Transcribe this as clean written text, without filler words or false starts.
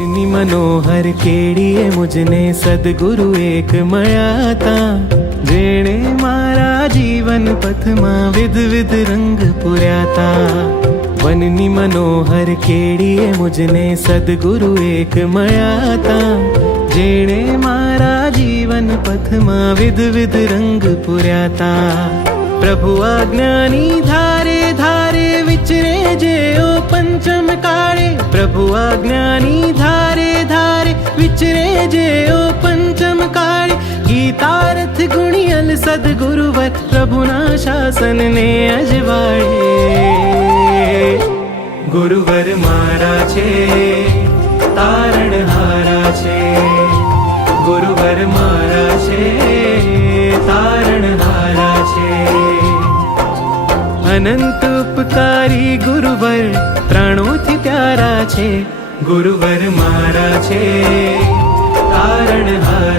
વનની મનોહર કેડીએ મુજને સદગુરુ એક મળ્યા તા, જેણે મારા જીવન પથમાં વિધ રંગ પૂર્યા તા। વનની મનોહર કેડીએ મુજને સદગુરુ એક મળ્યા તા, જેણે મારા જીવન પથમાં વિધ રંગ પૂર્યા તા। પ્રભુ આજ્ઞાની ધારે ધારે વિચરે જે ઓ પંચમ કાળે, પ્રભુ આજ્ઞાની ધારે ધારે વિચરે જે ઓ પંચમ કાળે। ગીતાર્થ ગુણિયલ સદગુરુવર પ્રભુના શાસનને અજવાળે। ગુરુવર મારા છે તારણહારા છે, ગુરુવર મારા છે તારણહારા છે। અનંત ઉપકારી ગુરુવર પ્રાણોથી પ્યારા છે, ગુરુવર મારા છે તારણહારા।